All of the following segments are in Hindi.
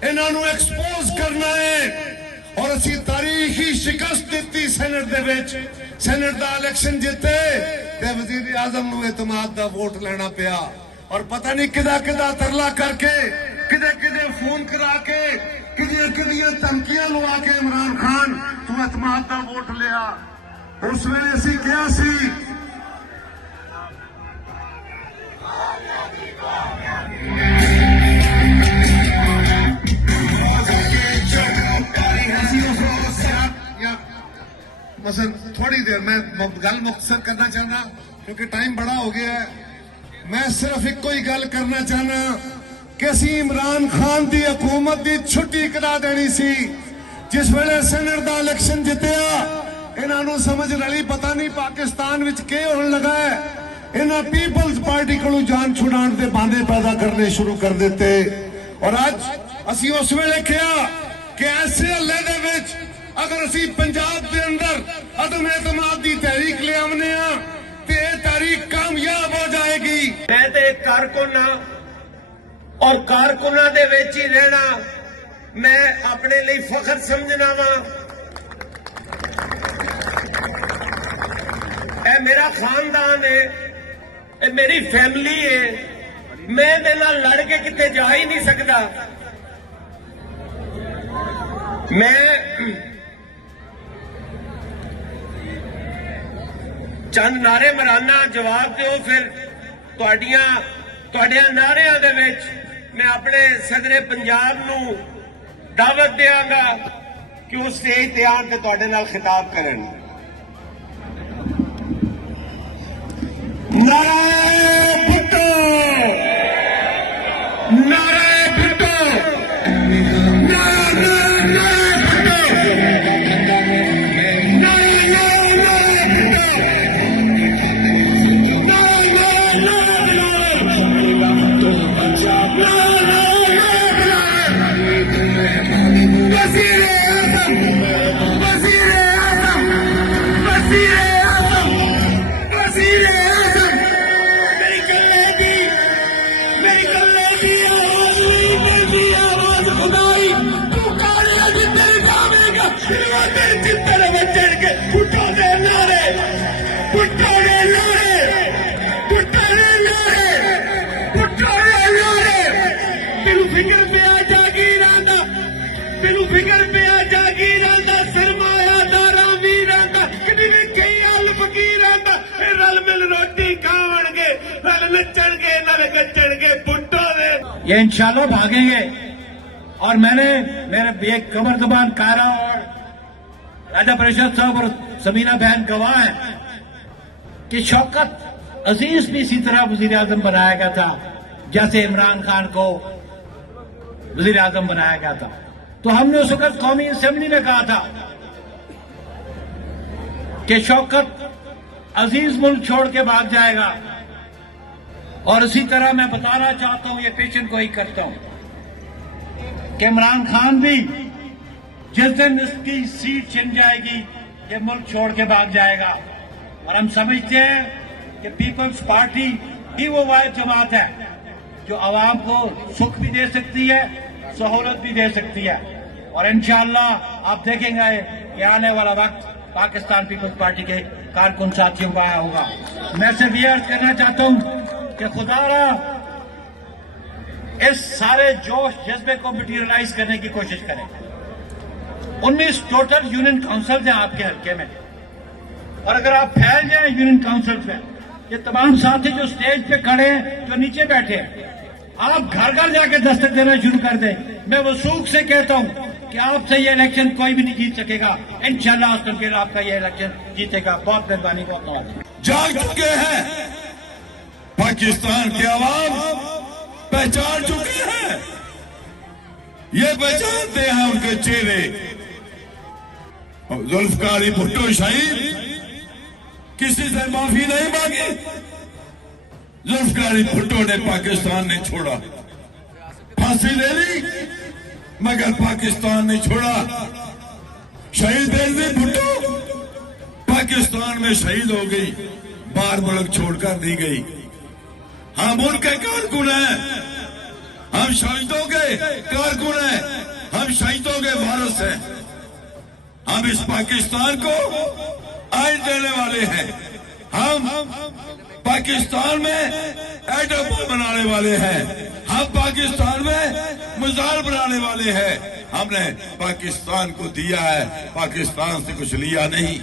इन्हों एक्सपोज करना है। और असी तारीखी शिकस्त दी सेनेट दे विच, सेनेट दा इलेक्शन जीते ते वजीर आजम नूं एतमाद दा वोट लेना पिया। और पता नहीं किदा किदा तरला करके, किदे किदे फोन करा के, किदियां किदियां धमकियां लवा के इमरान खान तू एतमाद दा वोट लिया। उस वेले असी क्या सी मसन थोड़ी देर मैं गल मुख्तसर करना चाहना क्योंकि टाइम बड़ा हो गया है। मैं सिर्फ एक ही गल करना चाहना कि असी इमरान खान की हुकूमत की छुट्टी करा देनी सी। जिस वेले सेनेट का इलेक्शन जितया इन्हों समझ रही पता नहीं पाकिस्तान विच के होने लगा है। इन्हें पीपल्स पार्टी को जान छुड़ाने के बहाने पैदा करने शुरू कर देते। और अज असी उस वेले कहा कि ऐसे हल्ले दे विच अगर असी पंजाब के अंदर अदम एतमाद की तहरीक ले आने तो यह तहरीक कामयाब हो जाएगी। मैं तो एक कारकुन हाँ और कारकुना दे विच ही रहना मैं अपने लिए फखर समझना वा। ए मेरा खानदान है, ए मेरी फैमिली है, मैं दे नाल लड़ के किते जा ही नहीं सकता। मैं चंद नारे मराना जवाब दो फिर तुहाडियां नारियां दे विच मैं अपने सदरे पंजाब नूं दावत देंगा कि वो स्टेज ते आण ते तुहाडे नाल खिताब करन। नारे भुट्टो, नारे भुट्टो, फिकर पे आ जागीरां दा सरमायादारा वीरां दा कदी भी कई हाल फकीरां दा रल मिल रोटी खावणगे, रल नचणगे, नल गचणगे पुट्टो दे। ये इंशाल्लाह भागेंगे। और मैंने मेरे एक कमर जुबान कारा और राजा परिषद साहब और समीना बहन गवाह है कि शौकत अजीज भी इसी तरह वजीर आजम बनाया गया था जैसे इमरान खान को वजीर आजम बनाया गया था। तो हमने उस वक्त कौमी असेंबली में कहा था कि शौकत अजीज मुल्क छोड़ के भाग जाएगा। और इसी तरह मैं बताना चाहता हूं, ये पेशेंट को ही करता हूं कि इमरान खान भी जिस दिन इसकी सीट छिन जाएगी ये मुल्क छोड़ के भाग जाएगा। और हम समझते हैं कि पीपल्स पार्टी ही वो वाहिद जमात है जो आवाम को सुख भी दे सकती है, सहूलत भी दे सकती है। और इंशाअल्लाह आप देखेंगे कि आने वाला वक्त पाकिस्तान पीपल्स पार्टी के कारकुन साथियों का आया होगा। मैं सिर्फ ये अर्ज करना चाहता हूं कि खुदारा इस सारे जोश जज्बे को मटीरियलाइज करने की कोशिश करें। 19 टोटल यूनियन काउंसिल हैं आपके हल्के में, और अगर आप फैल जाए यूनियन काउंसिल में, ये तमाम साथी जो स्टेज पे खड़े हैं, जो नीचे बैठे हैं, आप घर घर जाके दस्तक देना शुरू कर दें। मैं वसूख से कहता हूं कि आपसे ये इलेक्शन कोई भी नहीं जीत सकेगा। इंशाअल्लाह फिर आपका ये इलेक्शन जीतेगा। बहुत मेहरबानी, बहुत धन्यवाद। जाग चुके हैं पाकिस्तान के अवाम, पहचान चुके हैं, ये पहचानते हैं उनके चेहरे। जुल्फकार भुट्टो शहीद किसी से माफी नहीं मांगी। जुल्फकार भुट्टो ने पाकिस्तान नहीं छोड़ा, फांसी ले ली मगर पाकिस्तान नहीं छोड़ा। शहीद बेनजीर भुट्टो पाकिस्तान में शहीद हो गई, बार मुल्क छोड़कर दी गई। हम उनके कारकुन हैं, हम हम शहीदों के कारकुन हैं, हम शहीदों के वारिस हैं। हम इस पाकिस्तान को आइन देने वाले हैं। हम पाकिस्तान में एटम बम बनाने वाले हैं। हम पाकिस्तान में मिसाइल बनाने वाले हैं। हमने पाकिस्तान को दिया है, पाकिस्तान से कुछ लिया नहीं।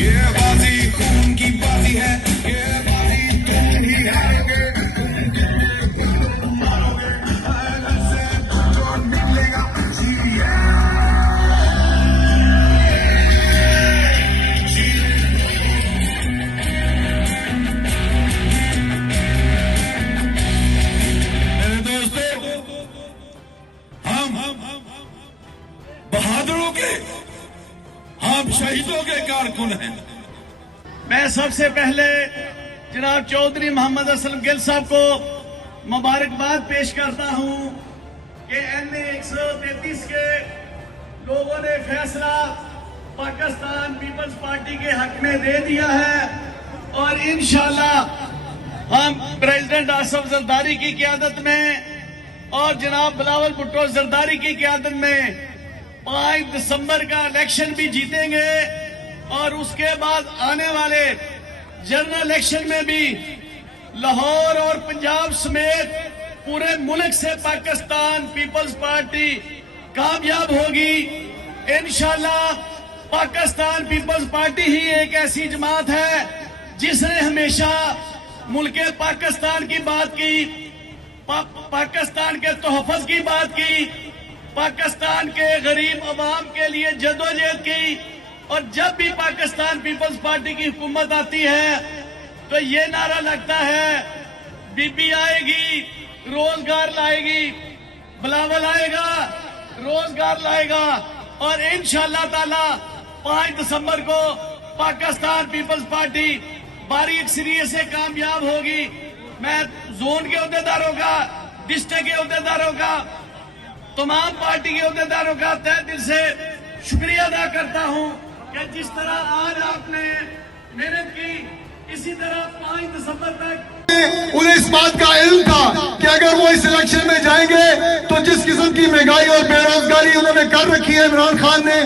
ये बाजी खून की बाजी है, ये बाजी तुम ही हारोगे, तुम मारोगे, जो निकलेगा बहादुरों के, हम शहीदों के कारकुन हैं। मैं सबसे पहले जनाब चौधरी मोहम्मद असलम गिल साहब को मुबारकबाद पेश करता हूं कि NA 133 के लोगों ने फैसला पाकिस्तान पीपल्स पार्टी के हक में दे दिया है और इंशाल्लाह हम प्रेसिडेंट आसिफ जरदारी की क़यादत में और जनाब बिलावल भुट्टो जरदारी की क़यादत में 5 दिसंबर का इलेक्शन भी जीतेंगे और उसके बाद आने वाले जनरल इलेक्शन में भी लाहौर और पंजाब समेत पूरे मुल्क से पाकिस्तान पीपल्स पार्टी कामयाब होगी। इंशाल्लाह पाकिस्तान पीपल्स पार्टी ही एक ऐसी जमात है जिसने हमेशा मुल्क पाकिस्तान की बात की, पाकिस्तान के तोहफज की बात की, पाकिस्तान के गरीब अवाम के लिए जदोजहद की। और जब भी पाकिस्तान पीपल्स पार्टी की हुकूमत आती है तो ये नारा लगता है बीबी आएगी रोजगार लाएगी, बिलावल आएगा रोजगार लाएगा। और इंशाअल्लाह ताला 5 दिसंबर को पाकिस्तान पीपल्स पार्टी बारी अक्सरियत से कामयाब होगी। मैं जोन के अहदेदारों का, डिस्ट्रिक्ट के अहदेदारों का, तमाम पार्टी के अहदेदारों का तहे दिल से शुक्रिया अदा करता हूं कि जिस तरह आज आपने मेहनत की, इसी तरह 5 दिसंबर तक उन्हें इस बात का इल्म था कि अगर वो इस इलेक्शन में जाएंगे तो जिस किस्म की महंगाई और बेरोजगारी उन्होंने कर रखी है इमरान खान ने,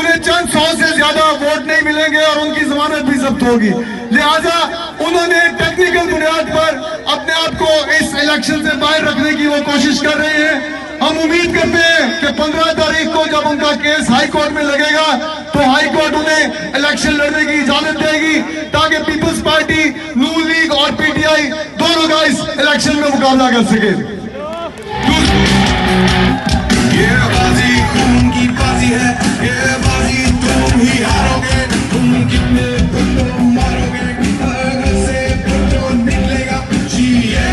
उन्हें चंद 100 से ज्यादा वोट नहीं मिलेंगे और उनकी जमानत भी जब्त होगी। लिहाजा उन्होंने टेक्निकल बुनियाद पर अपने आप को इस इलेक्शन से बाहर रखने की वो कोशिश कर रहे हैं। हम उम्मीद करते हैं कि 15 तारीख को जब उनका केस हाई कोर्ट में लगेगा तो हाई कोर्ट उन्हें इलेक्शन लड़ने की इजाजत देगी ताकि पीपल्स पार्टी, नून लीग और PTI दोनों का इस इलेक्शन में मुकाबला कर सके। ये बाजी खून की बाजी है, ये बाजी तुम ही हारोगे, तुम कितने भुट्टो मारोगे, घर से भुट्टो निकलेगा जिए।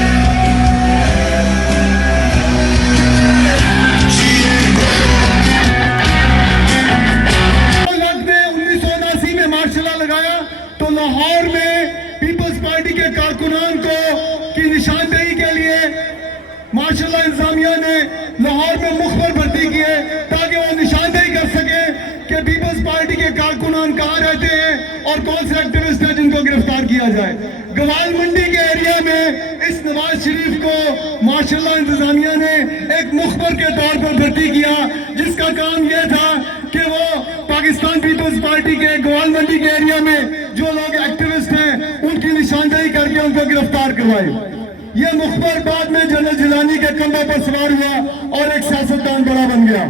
तो लाहौर में पीपल्स पार्टी के कारकुनान को की निशानदेही के लिए मार्शल इंतजामिया ने लाहौर में मुखबर भर्ती किए ताकि वो निशानदेही कर सके कि पीपल्स पार्टी के कारकुनान कहाँ रहते हैं और कौन से एक्टिविस्ट हैं जिनको गिरफ्तार किया जाए। गवाल मंडी के एरिया में इस नवाज शरीफ को मार्शल इंतजामिया ने एक मुखबर के तौर पर भर्ती किया जिसका काम यह था कि वो पाकिस्तान पीपल्स पार्टी के गवाल मंडी के एरिया में जो लोग एक्टिविस्ट हैं उनकी निशानदेही करके उनको गिरफ्तार करवाए। यह मुखबर बाद में जनरल जिलानी के कंधों पर सवार हुआ और एक सियासतदान बड़ा बन गया।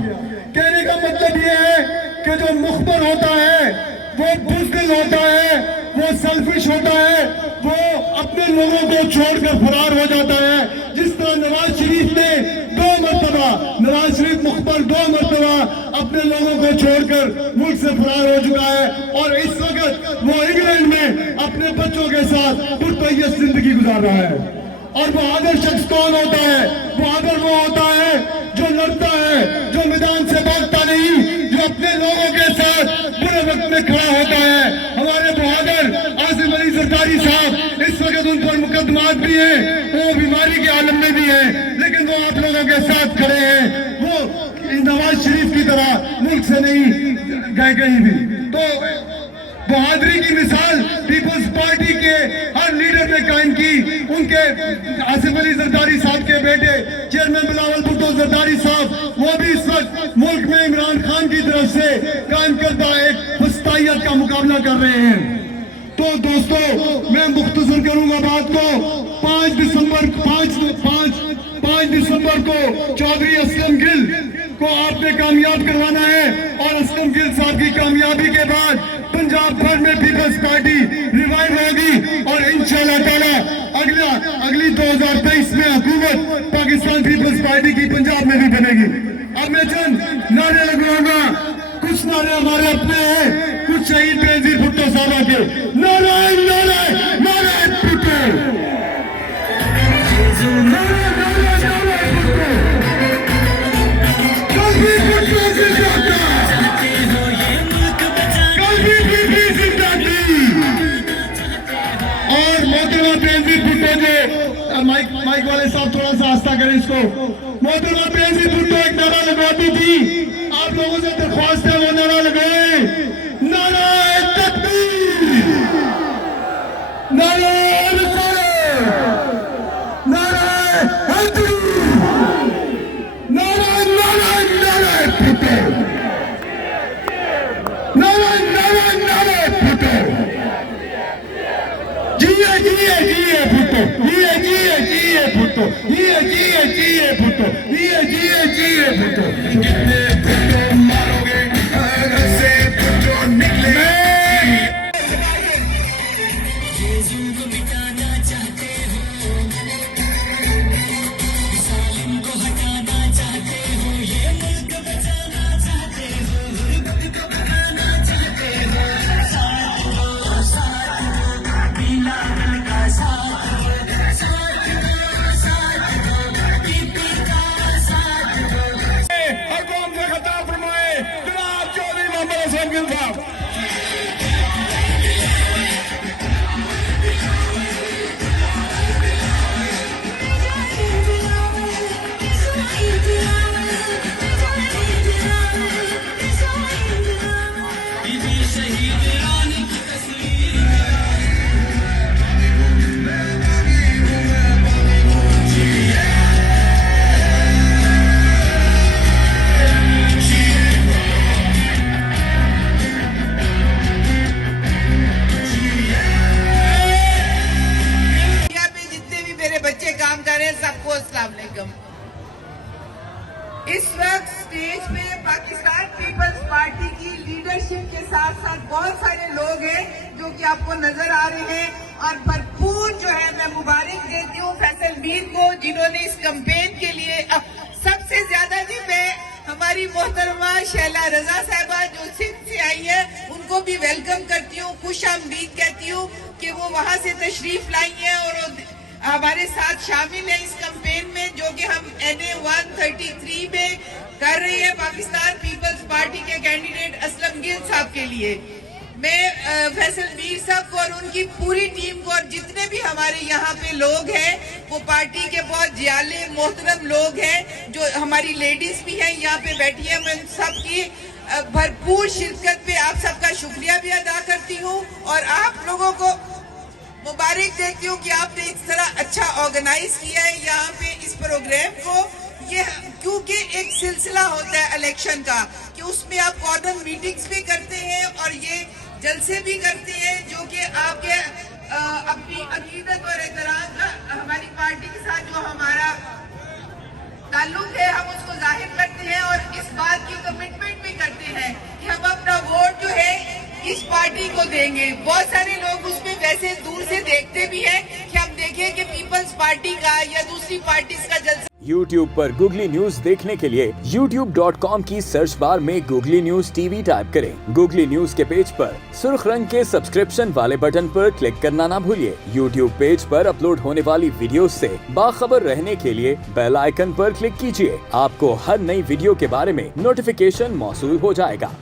कहने का मतलब यह है कि जो मुखबर होता है वो बुज़दिल होता है, वो सेल्फिश होता है, वो अपने लोगों को छोड़कर फरार हो जाता है। जिस तरह नवाज शरीफ ने 2 मरतबा, नवाज शरीफ मुखबर 2 मरतबा अपने लोगों को छोड़कर मुल्क से फरार हो चुका है और इस वक्त वो इंग्लैंड में अपने बच्चों के साथ पुरतय्यस जिंदगी गुजार रहा है। और बहादुर शख्स कौन होता है? बहादुर वो होता है जो लड़ता है, जो मैदान से भागता नहीं, जो अपने लोगों के साथ बुरे वक्त में खड़ा होता है। हमारे बहादुर आसिफ अली जरदारी साहब, इस वक्त उन पर मुकदमात भी हैं, वो बीमारी के आलम में भी है, लेकिन वो आप लोगों के साथ खड़े हैं। वो नवाज शरीफ की तरह मुल्क से नहीं गए कहीं भी। तो बहादुरी की मिसाल पीपल्स पार्टी के हर लीडर ने कायम की। उनके आसिफ अली जरदारी साहब के बेटे चेयरमैन बिलावल भुट्टो जरदारी साहब, वो भी इस वक्त मुल्क में इमरान खान की तरफ से कायम करदा एक वस्तायत का मुकाबला कर रहे हैं। तो दोस्तों, मैं मुख्तसर करूंगा बात को। 5 दिसंबर को चौधरी असलम गिल को आपने कामयाब करवाना है, और असलम गिल साहब की कामयाबी के बाद पंजाब भर में पीपल्स पार्टी रिवाइव होगी, और इंशाल्लाह ताला अगली 2023 में हुकूमत पाकिस्तान पीपल्स पार्टी की पंजाब में भी बनेगी। अब मैं चंद नारे लगवाऊंगा। कुछ नारे हमारे अपने हैं, कुछ शहीद बेनजीर भुट्टो साहब के। नारे नारे नारे भुट्टो, माइक वाले साहब थोड़ा सा आस्था करें इसको। मोहतरमा बेनजीर भुट्टो एक नारा लगवाती थी, आप लोगों से दरख्वास्त है वो नारा लगाए। नारा तकबीर, नारा रिसालत, नारा हैदरी, नारा नारा नारा भुट्टो, नारा नारा नारा भुट्टो, जिए जिए जिए भुट्टो, जिए जिए जिए भुट्टो, जिए जिए जिए भुट्टो, जिए जिए जिए भुट्टो। जितने भुट्टो मारोगे घर से भुट्टो निकले। सबको अस्सलाम वालेकुम। इस वक्त स्टेज पे पाकिस्तान पीपल्स पार्टी की लीडरशिप के साथ साथ बहुत सारे लोग हैं जो कि आपको नजर आ रहे हैं, और भरपूर जो है मैं मुबारक देती हूँ फैसल मीर को, जिन्होंने इस कैंपेन के लिए सबसे ज्यादा जी मैं हमारी मोहतरमा शैला रजा साहबा जो सिंध से आई है उनको भी वेलकम करती हूँ, खुश आमदीद कहती हूँ कि वो वहाँ से तशरीफ लाई है और हमारे साथ शामिल है इस कैंपेन में जो कि हम NA 133 में कर रही है पाकिस्तान पीपल्स पार्टी के कैंडिडेट असलम गिल साहब के लिए। मैं फैसल मीर साहब को और उनकी पूरी टीम को और जितने भी हमारे यहाँ पे लोग हैं वो पार्टी के बहुत जियाले मोहतरम लोग हैं, जो हमारी लेडीज भी हैं यहाँ पे बैठी है, मैं उन सबकी भरपूर शिरकत पे आप सबका शुक्रिया भी अदा करती हूँ और आप लोगों को मुबारक देती हूँ कि आपने इस तरह अच्छा ऑर्गेनाइज किया है यहाँ पे इस प्रोग्राम को। ये क्योंकि एक सिलसिला होता है इलेक्शन का कि उसमें आप कॉर्नर मीटिंग्स भी करते हैं और ये जलसे भी करते हैं जो कि आपके अपनी अकीदत और एहतराम का हमारी पार्टी के साथ जो हमारा ताल्लुक है हम उसको जाहिर करते हैं और इस बात की कमिटमेंट भी करते हैं कि हम अपना वोट जो है इस पार्टी को देंगे। बहुत सारे लोग उसमें वैसे दूर से देखते भी हैं कि हम देखें कि पीपल्स पार्टी का या दूसरी पार्टी का जलसा। YouTube पर गूगली न्यूज देखने के लिए youtube.com की सर्च बार में गूगली न्यूज TV टाइप करें। गूगली न्यूज के पेज पर सुर्ख रंग के सब्सक्रिप्शन वाले बटन पर क्लिक करना ना भूलिए। YouTube पेज पर अपलोड होने वाली वीडियो से बाखबर रहने के लिए बेल आइकन पर क्लिक कीजिए। आपको हर नई वीडियो के बारे में नोटिफिकेशन मौसूल हो जाएगा।